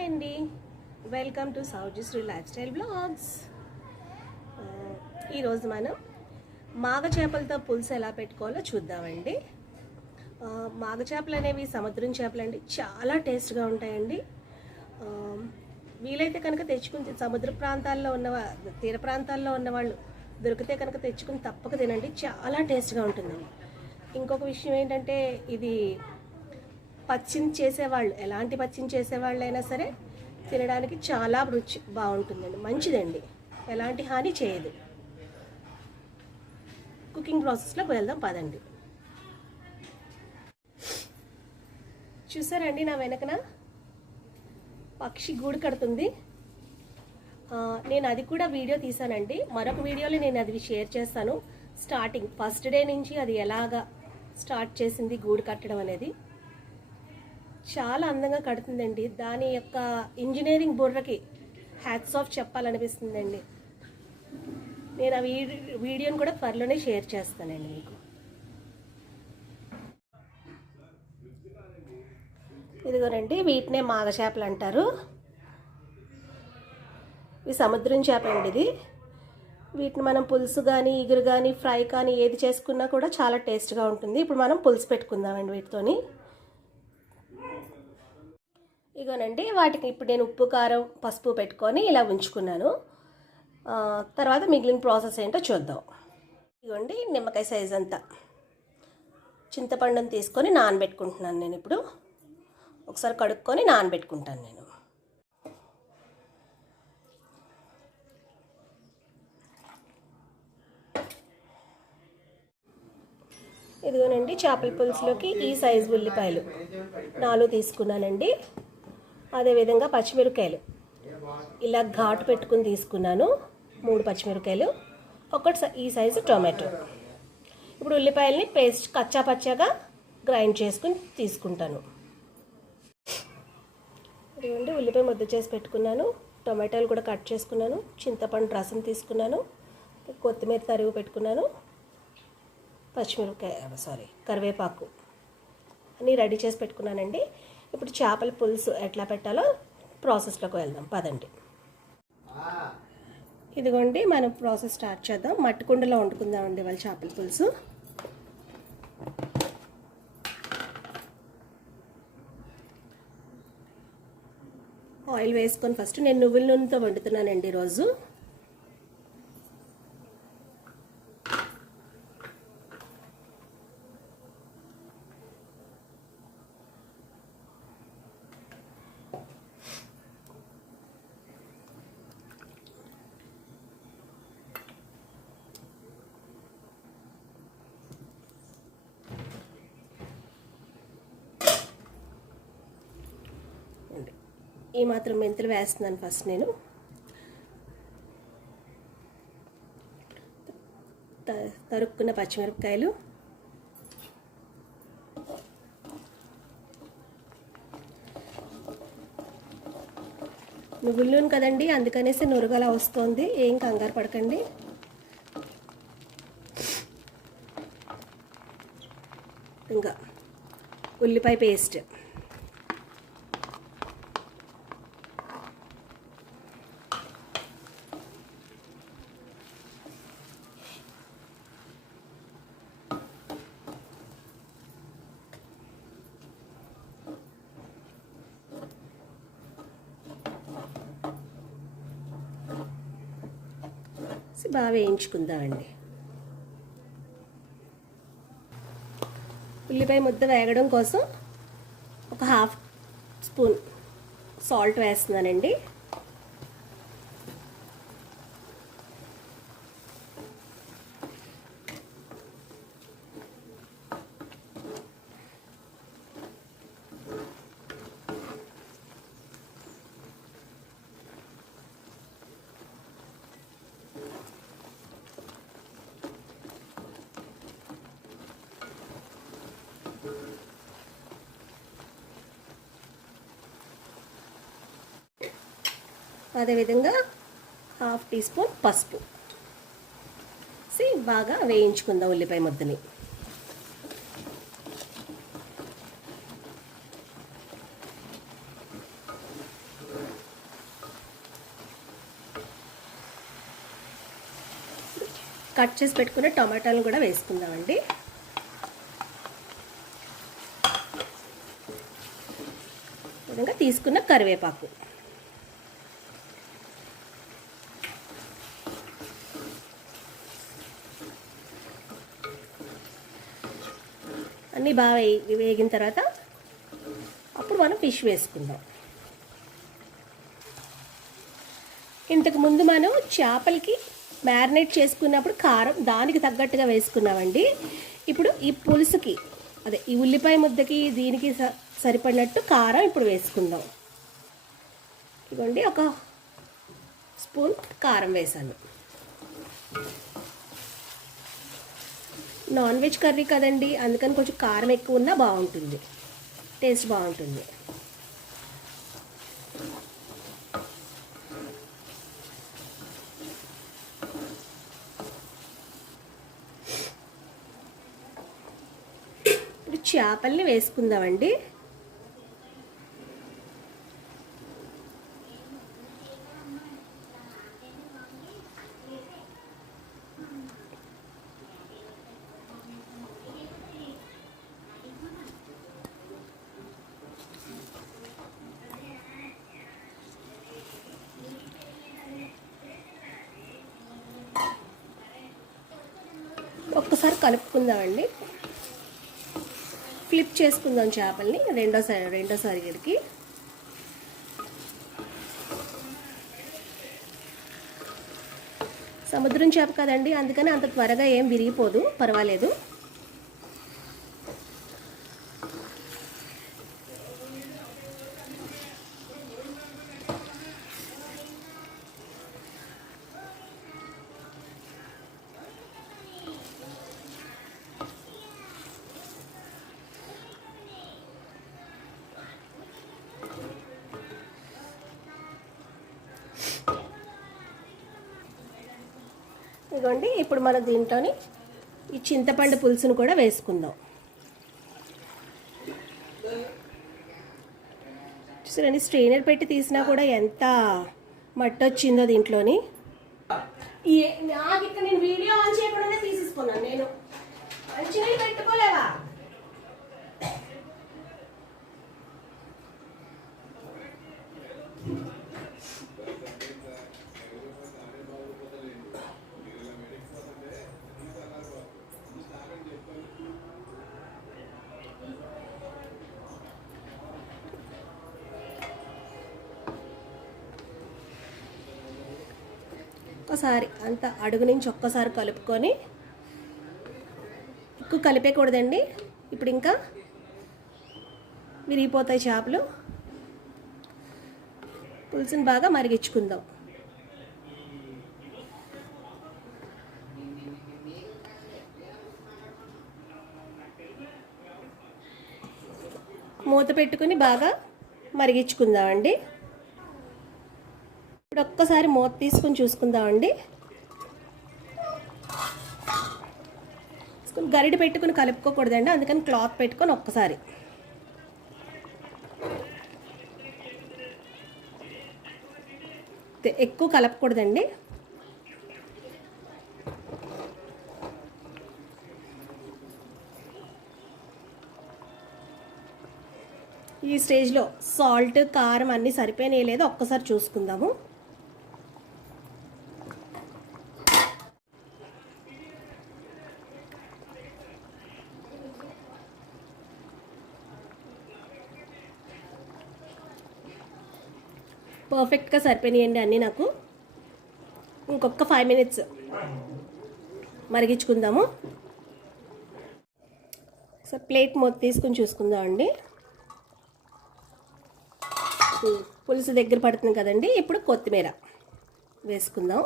Hi అండి, welcome to Soujashri lifestyle blogs. ఈరోజు మనం మాగ చేపలతో పులుసు ఎలా పెట్టుకోవాలో చూద్దామండి. మాగ చేపలు అనేవి సముద్రం చేపలు అండి, చాలా టేస్ట్గా ఉంటాయండి. వీలైతే కనుక తెచ్చుకుని సముద్ర ప్రాంతాల్లో తీర ప్రాంతాల్లో ఉన్నవాళ్ళు దొరికితే కనుక తెచ్చుకుని తప్పక తినండి, చాలా టేస్ట్గా ఉంటుందండి. ఇంకొక విషయం ఏంటంటే, ఇది పచ్చిని చేసేవాళ్ళు, ఎలాంటి పచ్చిని చేసేవాళ్ళు అయినా సరే తినడానికి చాలా రుచి బాగుంటుందండి, మంచిదండి, ఎలాంటి హాని చేయదు. కుకింగ్ ప్రాసెస్లో వెళ్దాం పదండి. చూసారండి, నా వెనకన పక్షి గూడు కడుతుంది. నేను అది కూడా వీడియో తీసానండి. మరొక వీడియోలో నేను అది షేర్ చేస్తాను. స్టార్టింగ్ ఫస్ట్ డే నుంచి అది ఎలాగా స్టార్ట్ చేసింది గూడు కట్టడం అనేది. చాలా అందంగా కడుతుందండి. దాని యొక్క ఇంజనీరింగ్ బుర్రకి హ్యాట్స్ ఆఫ్ చెప్పాలనిపిస్తుందండి. నేను ఆ వీడియోని కూడా త్వరలోనే షేర్ చేస్తానండి మీకు. ఇదిగోనండి, వీటినే మాగ చేపలు అంటారు. ఇవి సముద్రం చేప అండి. ఇది వీటిని మనం పులుసు కానీ ఇగురు కానీ ఫ్రై కానీ ఏది చేసుకున్నా కూడా చాలా టేస్ట్గా ఉంటుంది. ఇప్పుడు మనం పులుసు పెట్టుకుందామండి వీటితోని. ఇగోనండి, వాటికి ఇప్పుడు నేను ఉప్పు కారం పసుపు పెట్టుకొని ఇలా ఉంచుకున్నాను. తర్వాత మిగిలిన ప్రాసెస్ ఏంటో చూద్దాం. ఇదిగోండి, నిమ్మకాయ సైజ్ అంతా చింతపండుని తీసుకొని నానబెట్టుకుంటున్నాను. నేను ఇప్పుడు ఒకసారి కడుక్కొని నానబెట్టుకుంటాను నేను. ఇదిగోనండి, చేపల పులుసులోకి ఈ సైజు ఉల్లిపాయలు 4 తీసుకున్నానండి. అదేవిధంగా పచ్చిమిరపకాయలు ఇలా ఘాటు పెట్టుకుని తీసుకున్నాను, 3 పచ్చిమిరపకాయలు, ఒకటి ఈ సైజు టొమాటో. ఇప్పుడు ఉల్లిపాయలని పేస్ట్ కచ్చా పచ్చాగా గ్రైండ్ చేసుకుని తీసుకుంటాను. ఇదిగోండి, ఉల్లిపాయ ముద్ద చేసి పెట్టుకున్నాను, టొమాటోలు కూడా కట్ చేసుకున్నాను, చింతపండు రసం తీసుకున్నాను, కొత్తిమీర తరిగి పెట్టుకున్నాను, కరివేపాకు అన్నీ రెడీ చేసి పెట్టుకున్నానండి. ఇప్పుడు చేపల పులుసు ఎట్లా పెట్టాలో ప్రాసెస్లోకి వెళ్దాం పదండి. ఇదిగోండి, మనం ప్రాసెస్ స్టార్ట్ చేద్దాం. మట్టి కుండలో వండుకుందామండి వాళ్ళ చేపల పులుసు. ఆయిల్ వేసుకొని ఫస్ట్ నేను నువ్వుల నూనెతో వండుతున్నానండి ఈరోజు. ఈ మాత్రం మెంతులు వేస్తున్నాను ఫస్ట్ నేను. తరుక్కున్న పచ్చిమిరపకాయలు, నువ్వుల నూనె కదండి, అందుకనేసి నురగలా వస్తుంది, ఏం కంగారు పడకండి. ఇంకా ఉల్లిపాయ పేస్ట్, బాగా వేయించుకుందామండి. ఉల్లిపాయ ముద్ద వేగడం కోసం ఒక 1/2 స్పూన్ సాల్ట్ వేస్తున్నానండి. అదేవిధంగా 1/2 టీ స్పూన్ పసుపు బాగా వేయించుకుందాం ఉల్లిపాయ ముద్దని. కట్ చేసి పెట్టుకున్న టమాటాలను కూడా వేసుకుందామండి. విధంగా తీసుకున్న కరివేపాకు, అన్నీ బాగా వేగిన తర్వాత అప్పుడు మనం ఫిష్ వేసుకుందాం. ఇంతకుముందు మనం చేపలకి మ్యారినేట్ చేసుకున్నప్పుడు కారం దానికి తగ్గట్టుగా వేసుకున్నామండి. ఇప్పుడు ఈ పులుసుకి అదే ఈ ఉల్లిపాయ ముద్దకి దీనికి సరిపడినట్టు కారం ఇప్పుడు వేసుకుందాం. ఇదిగోండి, ఒక స్పూన్ కారం వేసాను. నాన్ వెజ్ కర్రీ కదండి, అందుకని కొంచెం కారం ఎక్కువ ఉన్నా బాగుంటుంది, టేస్ట్ బాగుంటుంది. ఇప్పుడు చేపల్ని వేసుకుందామండి. ఒక్కసారి కలుపుకుందామండి. ఫ్లిప్ చేసుకుందాం చేపల్ని రెండోసారి గడికి. సముద్రం చేప కదండి, అందుకని అంత త్వరగా ఏం విరిగిపోదు, పర్వాలేదు. ఇదిగోండి, ఇప్పుడు మనం దీంట్లోని ఈ చింతపండు పులుసును కూడా వేసుకుందాం. చూసారండి, స్ట్రెయినర్ పెట్టి తీసినా కూడా ఎంత మట్టి వచ్చిందో దీంట్లోని. నాకు ఇక్కడ నేను వీడియో ఆన్ చేయకుండానే తీసేసుకున్నాను. నేను మంచినీళ్ళు పెట్టుకోలేవా? ఒక్కసారి అంత అడుగు నుంచి ఒక్కసారి కలుపుకొని, ఎక్కువ కలిపేయకూడదండి, ఇప్పుడు ఇంకా విరిగిపోతాయి చేపలు. పులుసుని బాగా మరిగించుకుందాం. మూత పెట్టుకుని బాగా మరిగించుకుందామండి. ఇప్పుడు ఒక్కసారి మూత తీసుకుని చూసుకుందామండి. గరిటె పెట్టుకుని కలుపుకోకూడదండి, అందుకని క్లాత్ పెట్టుకొని ఒక్కసారి ఎక్కువ కలపకూడదండి. ఈ స్టేజ్లో సాల్ట్, కారం అన్నీ సరిపోయినాయి లేదో ఒక్కసారి చూసుకుందాము. పర్ఫెక్ట్గా సరిపోయినాయండి అన్నీ నాకు. ఇంకొక 5 minutes మరిగించుకుందాము. సో ప్లేట్ మూత తీసుకుని చూసుకుందామండి. పులుసు దగ్గర పడుతుంది కదండి, ఇప్పుడు కొత్తిమీర వేసుకుందాం.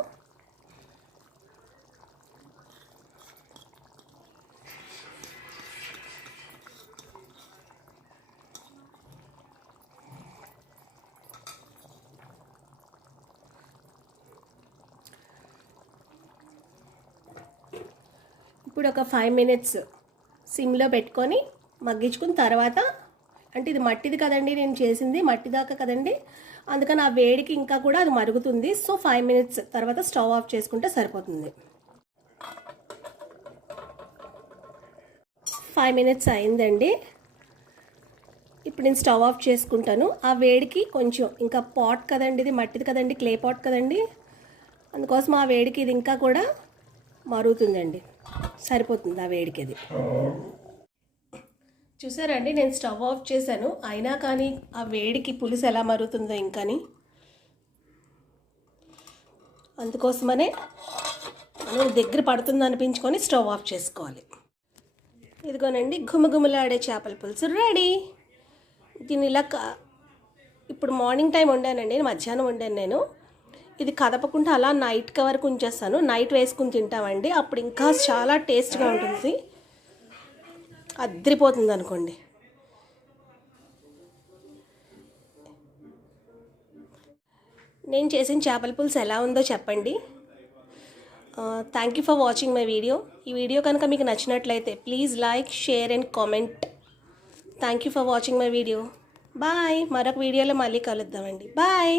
ఇప్పుడు ఒక 5 minutes సిమ్లో పెట్టుకొని మగ్గించుకున్న తర్వాత, అంటే ఇది మట్టిది కదండి, నేను చేసింది మట్టి దాకా కదండి, అందుకని ఆ వేడికి ఇంకా కూడా అది మరుగుతుంది. సో 5 minutes తర్వాత స్టవ్ ఆఫ్ చేసుకుంటే సరిపోతుంది. 5 minutes అయిందండి. ఇప్పుడు నేను స్టవ్ ఆఫ్ చేసుకుంటాను. ఆ వేడికి కొంచెం ఇంకా పాట్ కదండి, ఇది మట్టిది కదండి, క్లే పాట్ కదండి, అందుకోసం ఆ వేడికి ఇది ఇంకా కూడా మరుగుతుందండి. సరిపోతుంది ఆ వేడికి అది. చూసారండి, నేను స్టవ్ ఆఫ్ చేశాను, అయినా కానీ ఆ వేడికి పులుసు ఎలా మరుగుతుందో ఇంకాని. అందుకోసమనే మనం దగ్గర పడుతుంది అనిపించుకొని స్టవ్ ఆఫ్ చేసుకోవాలి. ఇదిగోనండి, గుమగుమలాడే చేపల పులుసు రెడీ. దీన్ని ఇలా ఇప్పుడు మార్నింగ్ టైం వండానండి, మధ్యాహ్నం వండాను నేను. ఇది కదపకుండా అలా నైట్ వరకు ఉంచేస్తాను. నైట్ వేసుకుని తింటామండి, అప్పుడు ఇంకా చాలా టేస్ట్గా ఉంటుంది, అద్రిపోతుంది అనుకోండి. నేను చేసిన చేపల పులుసు ఎలా ఉందో చెప్పండి. Thank you for watching my video. ఈ వీడియో కనుక మీకు నచ్చినట్లయితే please like, share and comment. Thank you for watching my video. Bye. మరొక వీడియోలో మళ్ళీ కలుద్దామండి. బాయ్.